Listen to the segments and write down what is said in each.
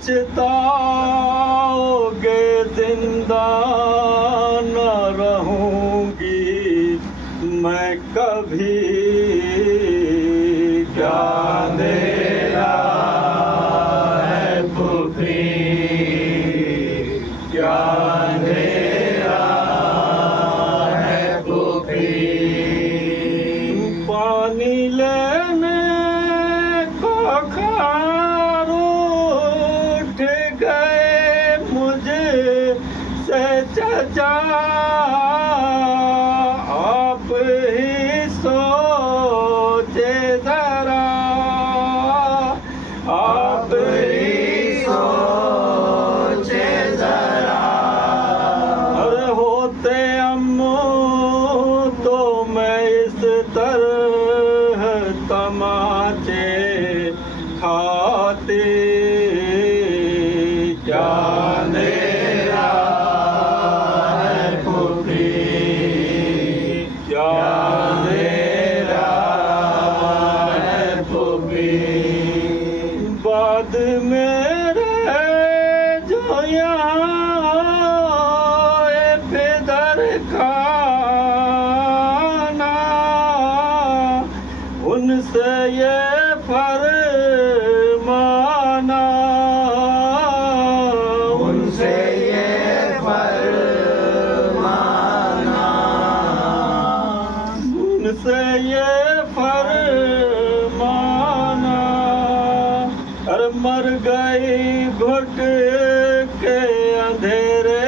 पछताओगे जिंदा न रहूंगी मैं कभी। क्या अंधेरा है फूफी, क्या अंधेरा है फूफी। पानी लेने को खार उठ गए मुझे से चचा, आप ही सोचे जरा, आप ही सोचे जरा। अरे होते अम्मू तो मैं इस तरह तमाचे खाती। क्या अंधेरा है फूफी, क्या अंधेरा है फूफी। बाद मेरे जो यहाँ बेदर खाना, उनसे ये फरमाना, उनसे ये फरमाना, उनसे ये फरमाना। अरे मर गई घुट के अंधेरे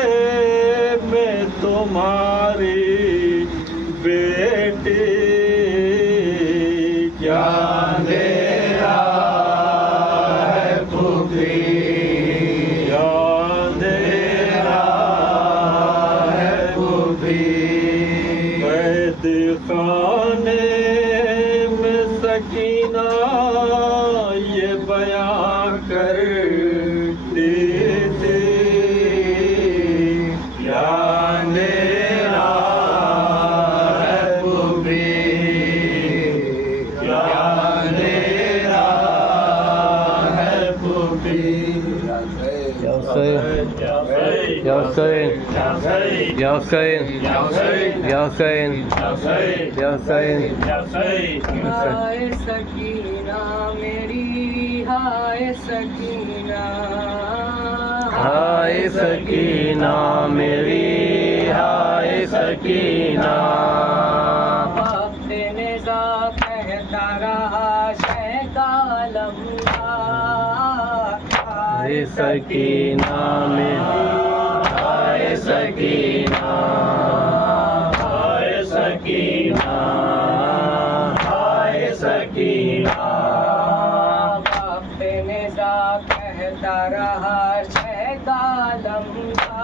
में तुम्हारी बेटी। क्या अंधेरा है फूफी, क्या अंधेरा है फूफी। कैद खाने में सकीना ये बयां करती थी। क्या अंधेरा है फूफी, क्या अंधेरा है फूफी। हाय सकीना मेरी, हाय सकीना, हाय सकीना मेरी, हाय सकीना। अपने नेज़ा कहता रहा शहकालम्बा। हाय सकीना मेरी, हाय सकीना, हाय सकीना, हाय सकीना। अपने नेज़ा कहता रहा शहकालम्बा।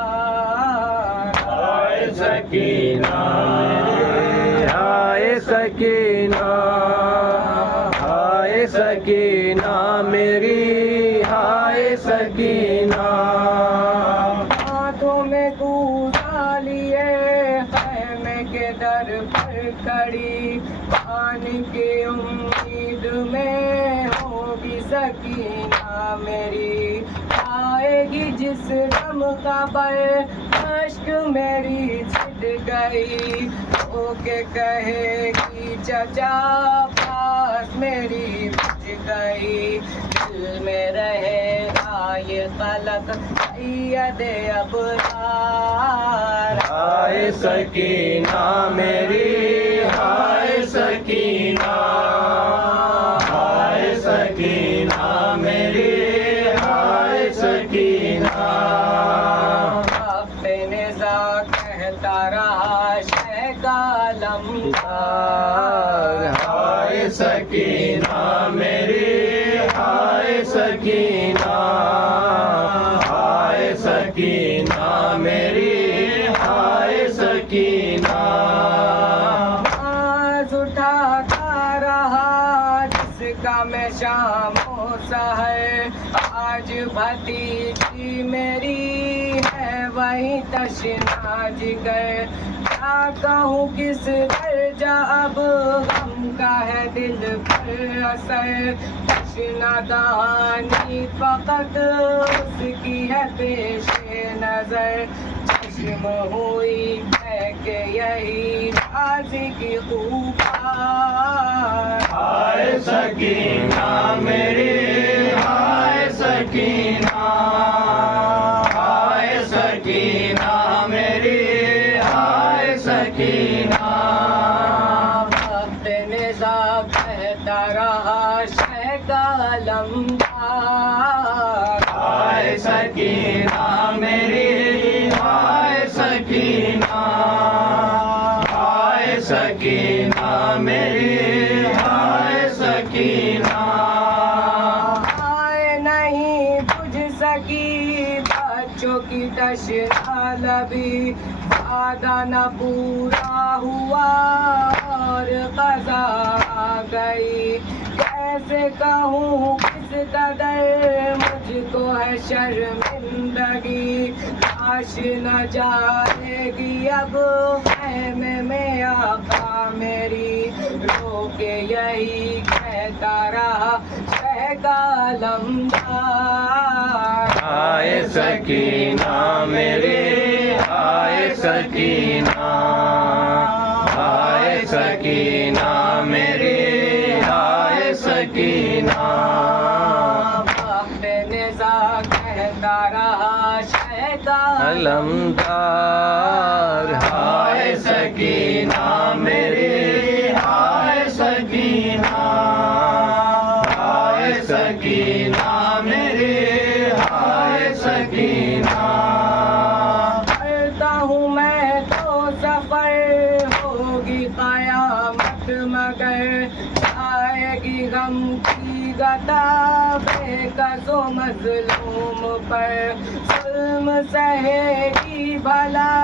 हाय सकीना मेरी, हाय सकीना, हाय सकीना मेरी, हाय सकीना। हाथों में कूदा लिए खैमे के दर पर खड़ी, पानी की उम्मीद में होगी सकीना मेरी। आएगी जिस दम का पर अश्क मेरी छिट गई, ओके कहेगी चचा पास मेरी बुझ गई। दिल में रहेगा ये तलक सैयद अबरार। हाय सकीना मेरी, हाय सकीना, हाय सकीना मेरी, हाय सकीना। अपने नेज़ा कहता रहा शहकालम्बा। हाय सकीना मेरी, हाय सकीना, हाय सकीना मेरी, हाय सकीना। आज उठाता रहा जिसका मैं शामों सहर, आज भतीजी मेरी है वही तशना जिगर। क्या कहूँ किस दर्जा अब गम का है दिल पर असर, तश्ना दहानी फकत उसकी है पेशे नजर। चश्म हुई है कि यही राज़ी की खूबार। हाय सकीना मेरी, हाय सकीना, हाय सकीना मेरी, हाय सकीना। वक्त निज़ा कहता रहा शहका लम्बार। हाय सकीना मेरी, हाय सकीना, हाय सकीना मेरी, हाय सकीना। आए नहीं बुझ सकी बच्चों की तश्ना लबी, वादा न पूरा हुआ और क़ज़ा आ गई। कैसे कहूँ किस कदर मुझको है शर्मिंदगी, काश न जाएगी अब ख़ैमे में आका मेरी। रो के यही कहता रहा शहका लम्बार। हाय सकीना मेरी, हाय सकीना, हाय सकीना मेरी, हाय सकीना। वक्त निज़ा कहता रहा शहका अलमदार। हाय सकीना मेरी, हाय सकीना, हाय सकीना मेरी, हाय सकीना। करता हूँ मैं तो सफर, होगी कयामत मगर आएगी गम की गदा बेकसो मजलूम पर। जुल्म सहेगी भला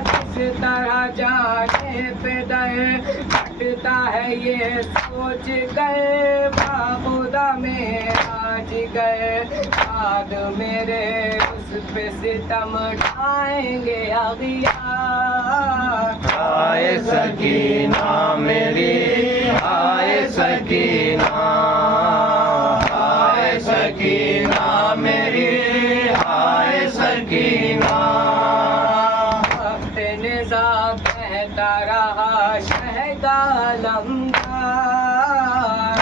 किस तरह जाने पे दर, हटता है ये सोच कर बाखुदा में आज गए। बाद मेरे उस पे सितम ढाएंगे अगियार। हाय सकीना मेरी, हाय सकीना, हाय सकीना मेरी, हाय सकीना। वक्त निज़ा कहता रहा शहका लम्बार।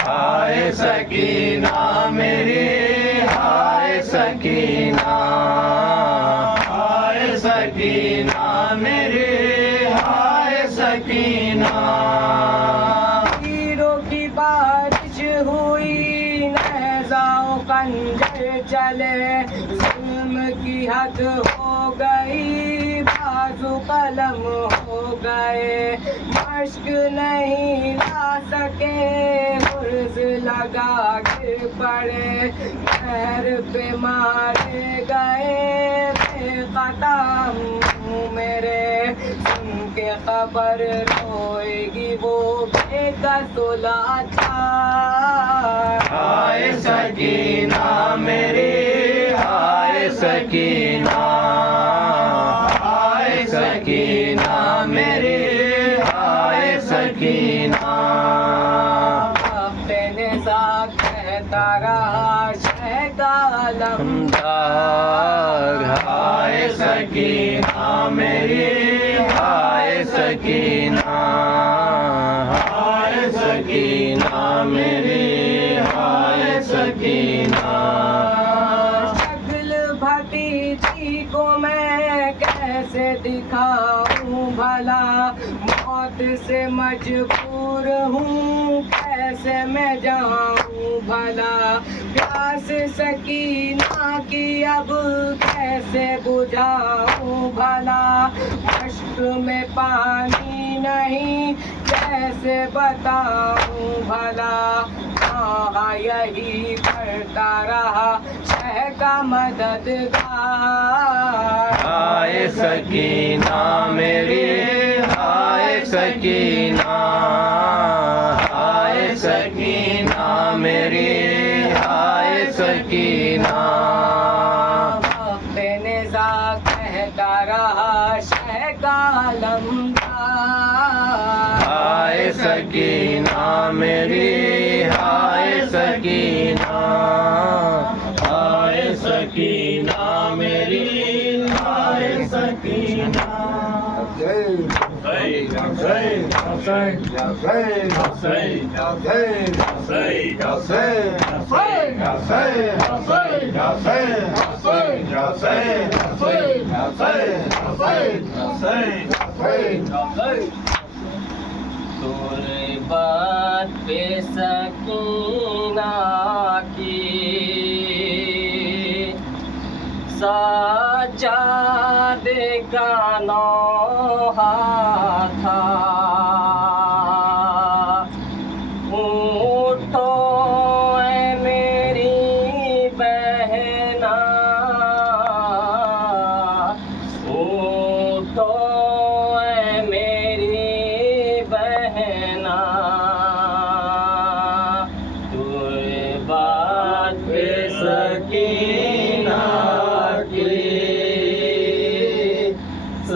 हाय सकीना मेरी, हाय सकीना, हाय सकीना मेरी, हाय सकीना। तीरों की बारिश हुई, नेज़ाओं खंजर चले, जुल्म की हद हो गई, बाजू कलम हो गए। मश्क नहीं ला सके, गुर्ज लगा गिर पड़े, पैर पे मारे गए बेखता हूँ मेरे। सुन के खबर रोएगी वो बेकसो लाचार। हाय सकीना मेरी, हाय सकीना, हाय सकीना मेरी, हाय सकीना। वक्त निज़ा कहता रहा शहका लम्बार। हाय सकीना मेरी, हाय सकीना, हाय सकीना मेरी, हाय सकीना। शक्ल भतीजी को मैं कैसे दिखाऊं भला, मौत से मजबूर हूँ कैसे मैं जाऊं भला। प्यास सकीना की अब कैसे बुझाऊं भला, अश्क में पानी नहीं कैसे बताऊं भला। हाँ यही करता रहा शह का मददगार। हाय सकीना मेरी, हाय सकीना, हाय सकीना मेरी, हाय सकीना। वक्त निज़ा कहता रहा शह का लम्बार। हाय सकीना मेरी हाय सकीना, हाय सकीना मेरी हाय सकीना। बात पे सकीना की साजाद का नौहा था। उठो ऐ मेरी बहना, उठो ऐ मेरी बहना, तुए बात पे सकीना की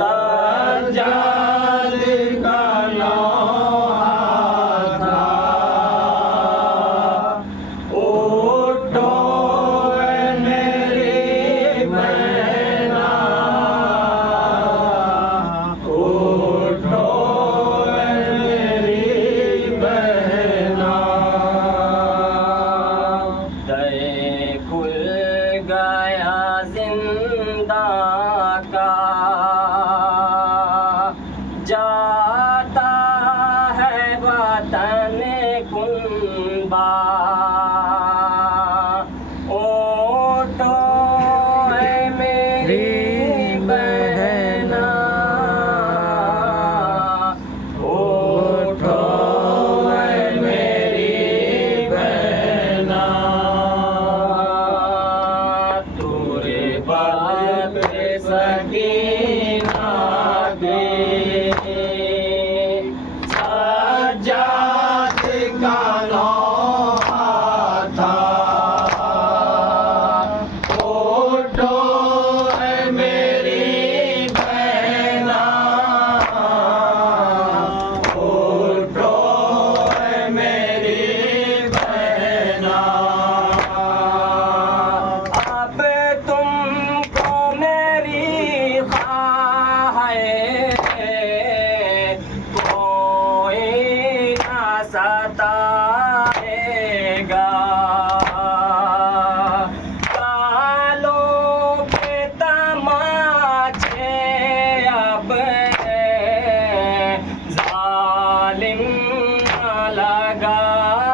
साजाद का नौहा था। उठो ऐ मेरी बहना, उठो ऐ मेरी बहना। दए खुल गया जिंदा का, जाता है वतन कुंबा। उठो ऐ मेरी बहना, उठो ऐ मेरी बहना। तुरे बात पे सकीना की साजाद का नौहा था। उठो ऐ मेरी बहना, उठो ऐ मेरी बहना। अब तुमको मेरी कोई ना सताएगा। कालों के तमाचे अब जालिम न लगाएगा।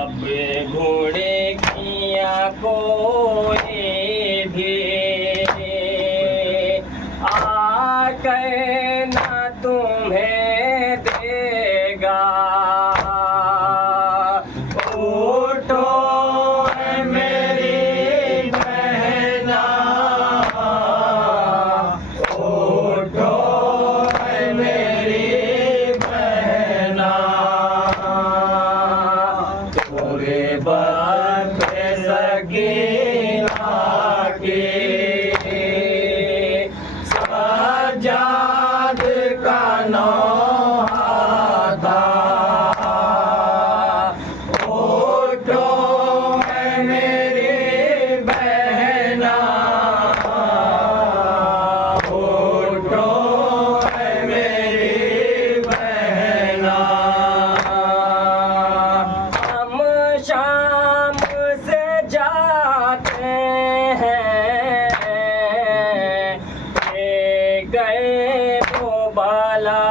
अब घोड़े किया कोई भी आके न तुम्हें देगा। उठो ऐ मेरी बहना, उठो ऐ मेरी बहना। तोरे बात पे सकीना की साजाद का नौहा था। उठो ऐ मेरी बहना, उठो ऐ मेरी बहना। हम शाम से जाते हैं, गए वो बाला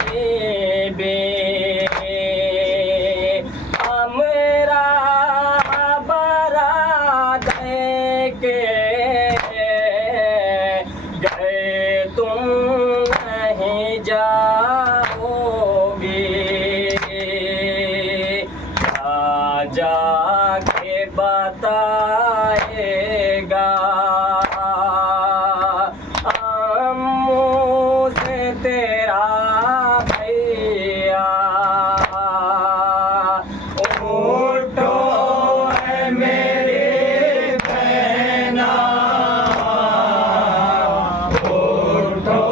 बीबी। हमरा बारात के गए तुम नहीं जाओगे। जाके बताएगा अम्मू से तेरा भैया। उठो ऐ मेरी बहना, उठो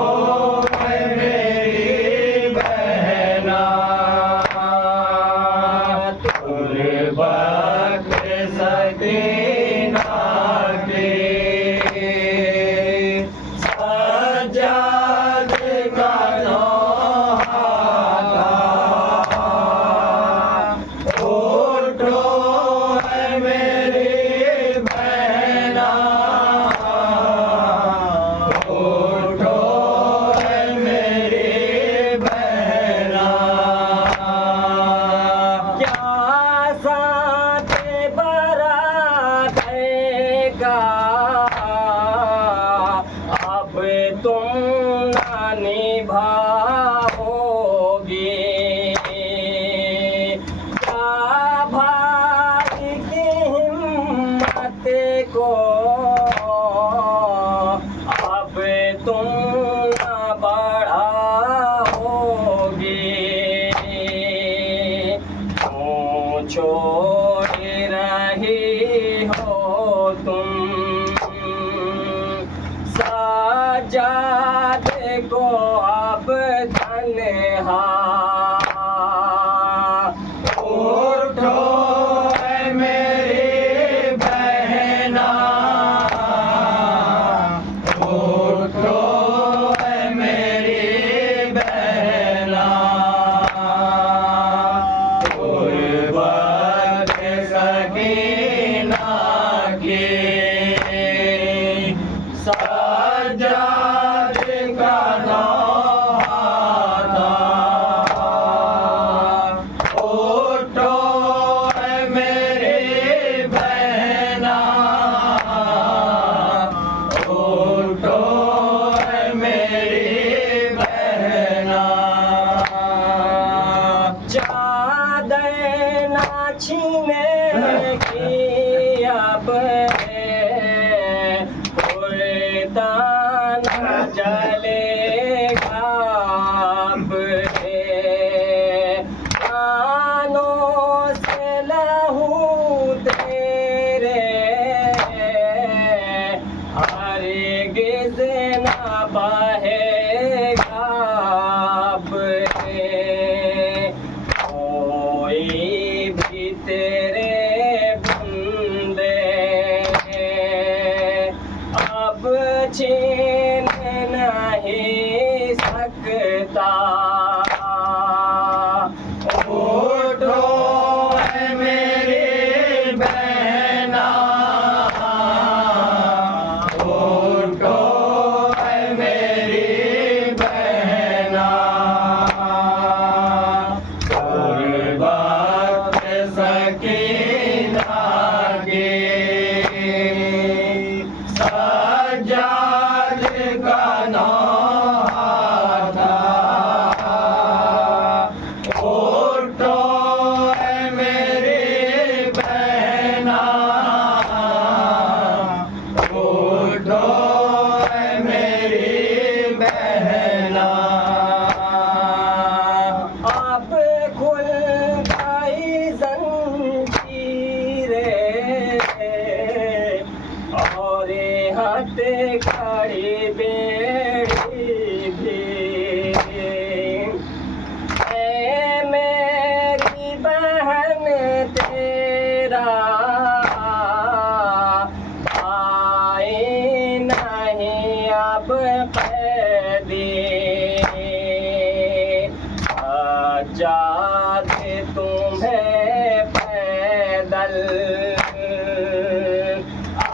जाते तुम्हें पैदल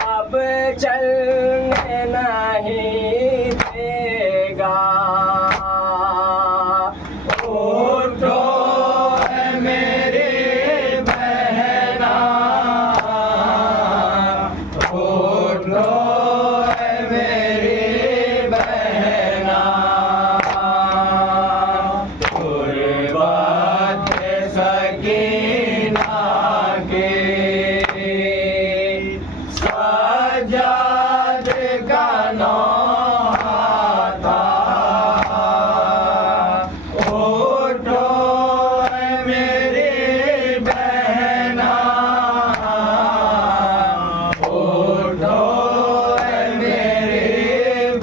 अब चलने नहीं देगा। उठो है मेरी बहना, उठो है मेरी बहना, गुरबत सकीना के सजाद का नौहा था। उठो है मेरी बहना, उठो है मेरी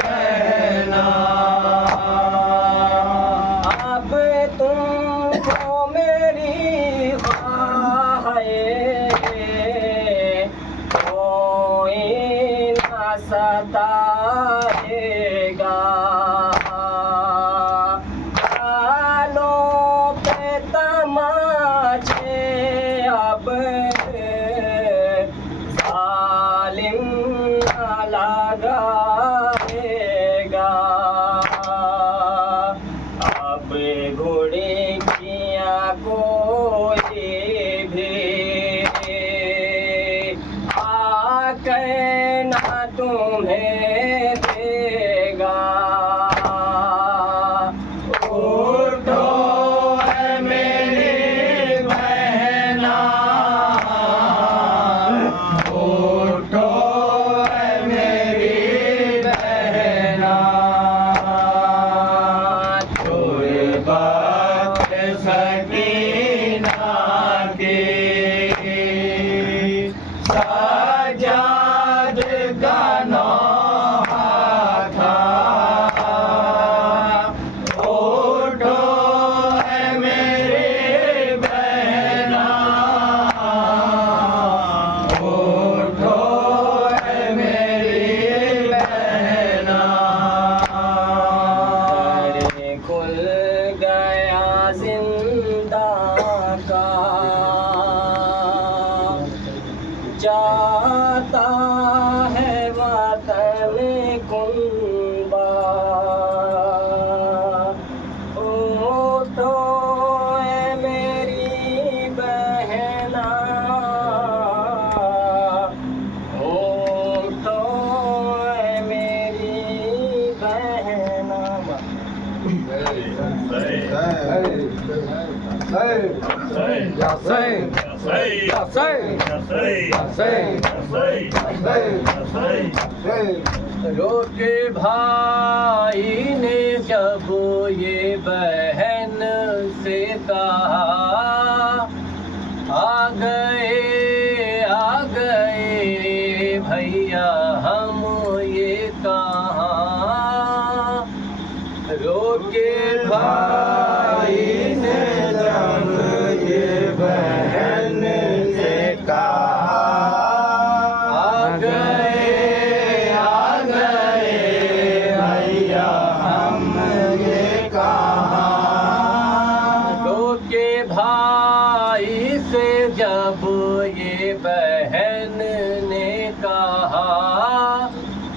बहना, अब तुमको मेरी ख्वाहिश कोई ना सताएगा। कानों पे तमाचे अब जालिम ना लगाएगा। अब घुड़कियाँ कोई भी आके ना तुम्हें देगा। उठो है मेरी बहना, उठो है मेरी बहना, गुरबत सकीना के सजाद का नौहा था। उठो है मेरी बहना, उठो है मेरी बहना, खुल गया जिंदा का जाता है वतन कुंबा। उठो है मेरी बहना, उठो है मेरी बहना। रोके भाई ने जब ये बहन से कहा, आ गए भैया हम ये कहाँ। रोके भाई ने जब ये बहन से कहा, आ गए भैया हम ये कहाँ। रोके भाई से जब ये बहन ने कहा,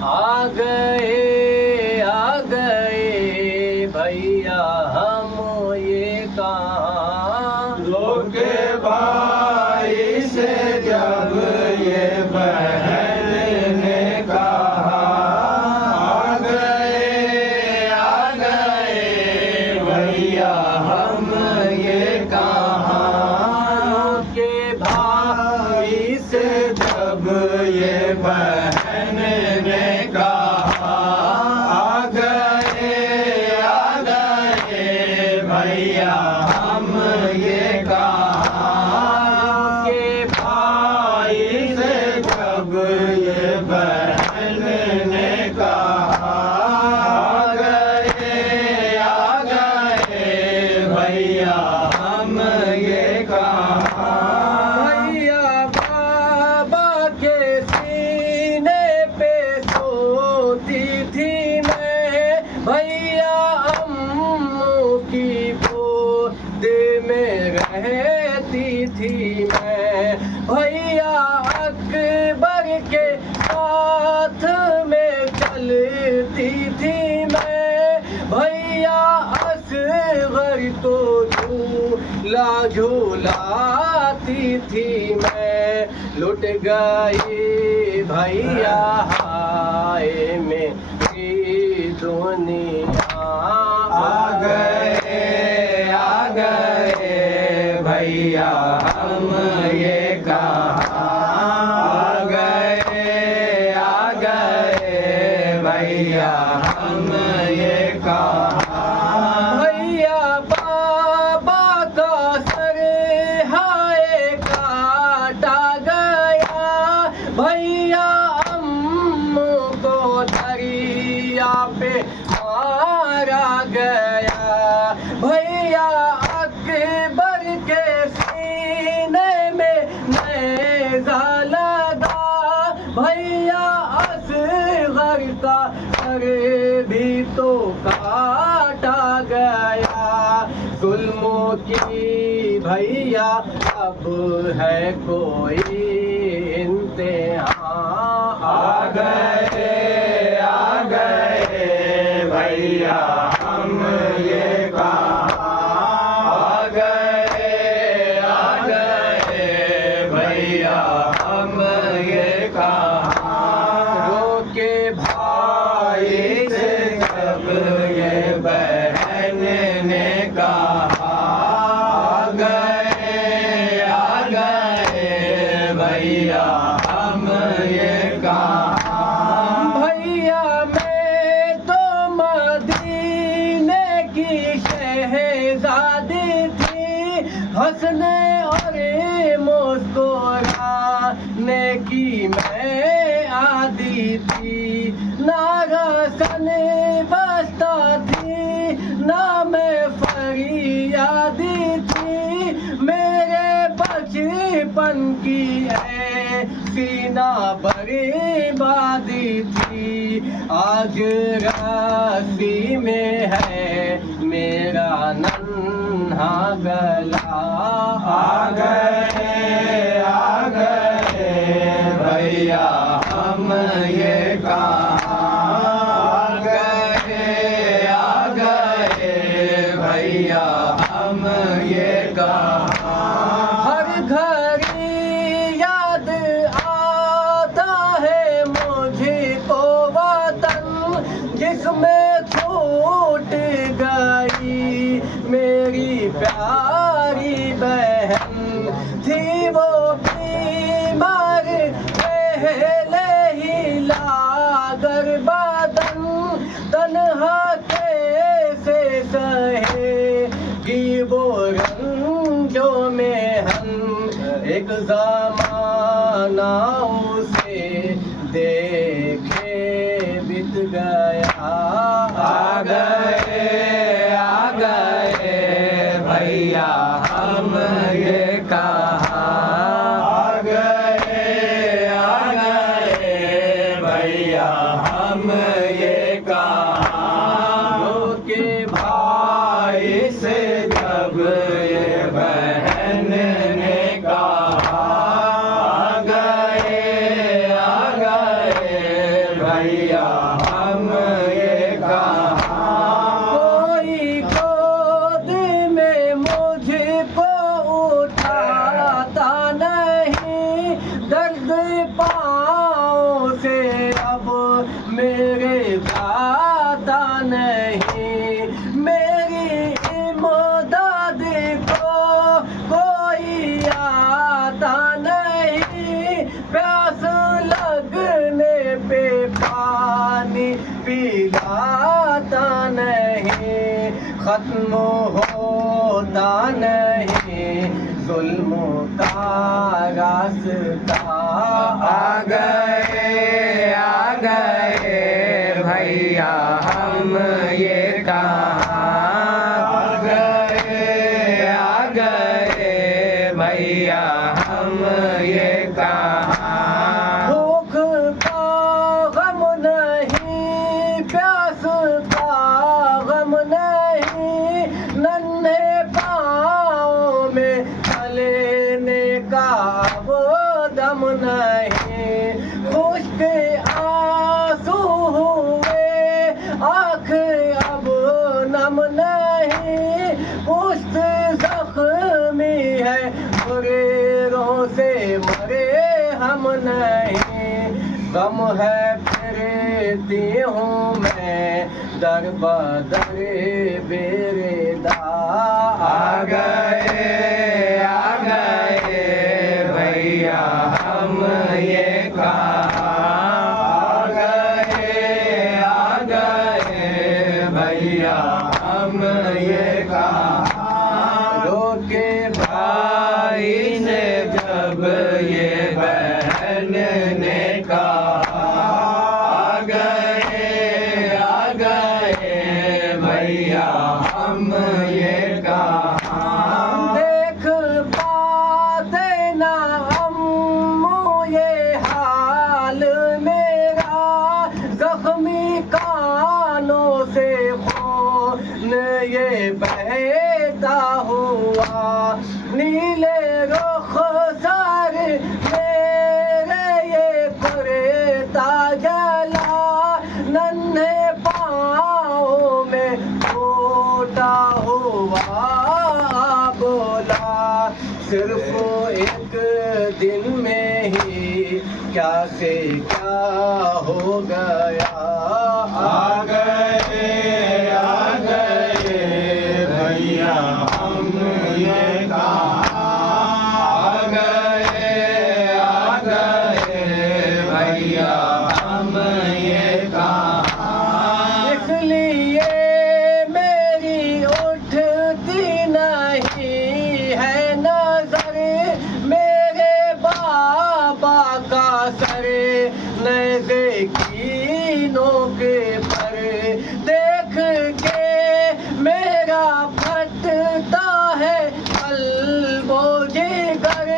आ गए भैया हम ये कहाँ। रोके भाई से जब ये बहन ने कहा, आ गए भैया हम ये कहाँ। रोके भाई से जब ये बहन ने कहा, आ गए भैया हम ये कहाँ। के भाई से जब ये बहन ने कहा, आ गए भैया हम ये कहाँ। भैया बाबा के सीने पे सोती थी मैं, भैया अम्मू की रहती थी मैं, भैया अकबर के साथ में चलती थी मैं, भैया असगर को झूला झूलाती थी मैं। लुट गई भैया हाय मेरी दुनिया, आ गए भैया हम ये कहाँ, आ गए भैया हम ये कहाँ। भैया बाबा का सर हाय काटा गया, भैया अम्मू को दरिया पे मारा गया, भैया अकबर के सीने में नेज़ा लगा, भैया असगर का सर भी तो काटा गया। जुल्मों की भैया अब है कोई इंतहा, आ गए भैया हम ये कहाँ, आ गए भैया हम ये कहाँ। रोके भाई से जब ये बहन ने कहा, आ गए भैया हम ये कहाँ। भैया मैं तो मदीने की शहजादी थी, हंसने और मुस्कुराने की मैं आदी थी, ना रसन बसता थी ना मैं फरियादी थी, मेरे बचपन की सीना बर्बादी थी। आज राशि में है मेरा नन्हा गला, आ गए भैया हम ये कहाँ, आ गए भैया हम ये कहाँ। हर घड़ी याद आता है मुझे तो वतन जिसमें छूट गई मेरी प्यारी बहन थी, वो बीमार पहले ही लागर बदन, तन्हा कैसे सहेगी वो रंजों में हम, एक ज़माना उसे देखे बीत गया। आ गए भैया हम ये कहाँ, आ गए भैया हम ये कहाँ। के भाई से जब ये बहन ने कहा, आ गए भैया हम ये कहाँ। कोई गोद में मुझको उठाता नहीं, दर्द पाँव से अब मेरे जाता नहीं, मेरी इमदाद को कोई आता नहीं, प्यास लगने पे पानी पिलाता नहीं, खत्म होता नहीं जुल्मों का रास्ता। आ गए भैया हम ये कहाँ, आ गए भैया हम ये कहाँ। भूख का गम नहीं, प्यास का गम नहीं, नन्हे पाँव में गम है फिरती हूँ मैं दर बदर बेरेदा। आ गए भैया हम ये कहाँ, आ गए भैया हम ये कहाँ। रोके भाई ने जब ये बहन ने कहा, आ गए भैया हम ये कहाँ। देख पाते ना अम्मू ये हाल मेरा, जख्मी कानों से खून ये बहता हुआ। नीले रुख सर मेरे ये कुर्ता जला, नन्हे पाँव में टूटा हुआ बोला। सिर्फ एक दिन में ही क्या से क्या हो गया। आ गए भैया हम ये कहाँ, आ गए भैया हम ये कहाँ। इसलिए मेरी उठती नहीं है नजर मेरे बाबा का सर नज़कीनों के पर। देख के मेरा फटता है कल्बो जिगर,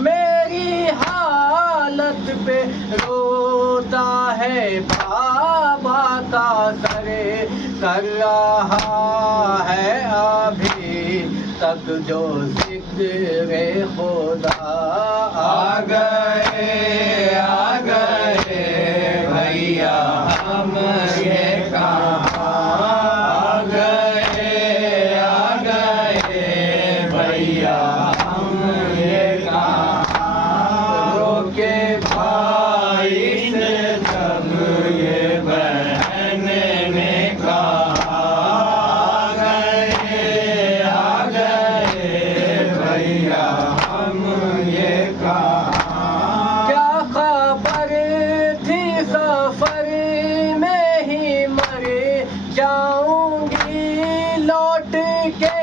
मेरी हालत पे रोता है बाबा का सर। कर रहा है अभी तक जो जिक्र खुदा। आ गए भैया हम ये कहाँ, आ गए भैया हम ये कहाँ। रोके भाई ने जब ये बहन ने कहा, आ गए भैया हम ये कहाँ। क्या खबर थी सफर में ही मर जाऊंगी, लौट के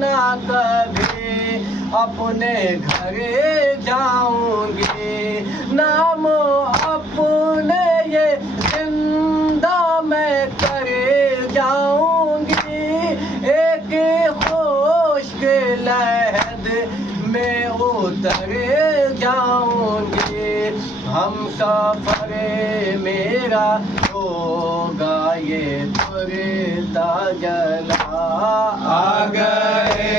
ना कभी अपने घर जाऊंगी। नाम अपने ये जिंदा मैं कर जाऊंगी, एक खुश्क लहद में उतर जाऊंगी। हम सफर मेरा होगा ये तुरता जला। आ गए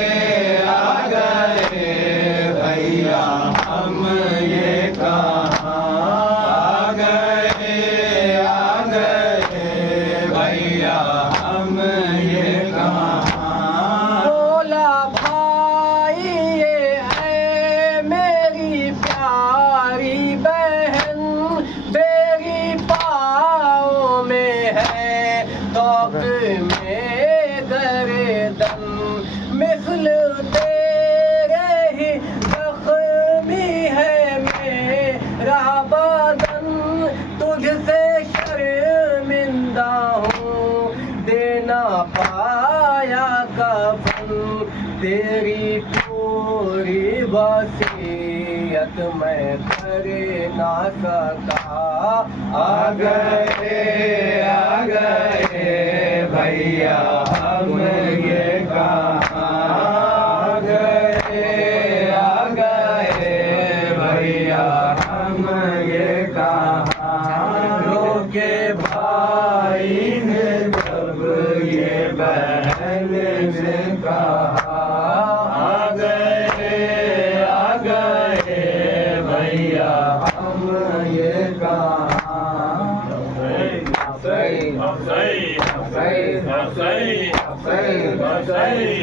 भैया हम ये कहाँ, आ गए भैया हम ये कहाँ। बोला भाई ये है मेरी प्यारी बहन, तेरी पाँव में है तौक में गर्दन। मिसल तेरे ही जख्मी है मेरा बदन, तुझसे शर्मिंदा हूँ देना पाया कफन। तेरी पूरी वसीयत मैं कर ना सका। आ गए भैया हम ये कहाँ, आ गए भैया हम ये कहाँ। रोके भाई ने जब ये बहन ने कहा, आ गए भैया हम ये कहाँ। Say, say, say, say, say, say, say.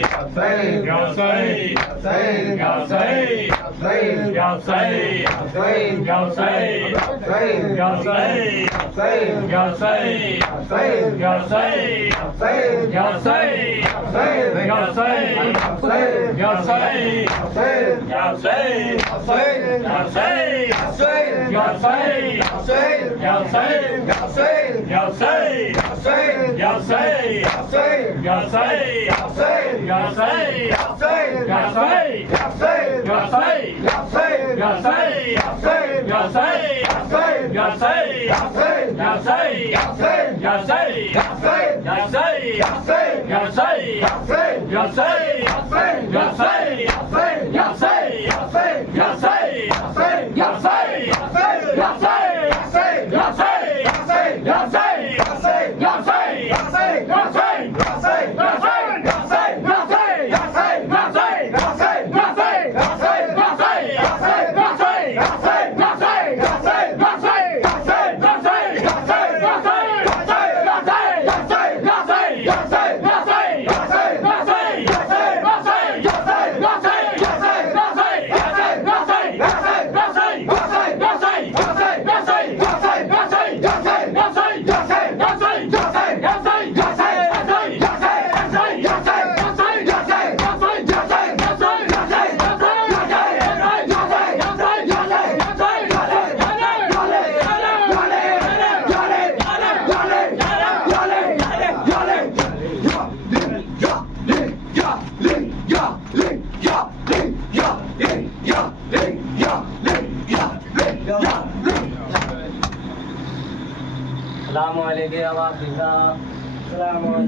अस्सलाम वालेकुम।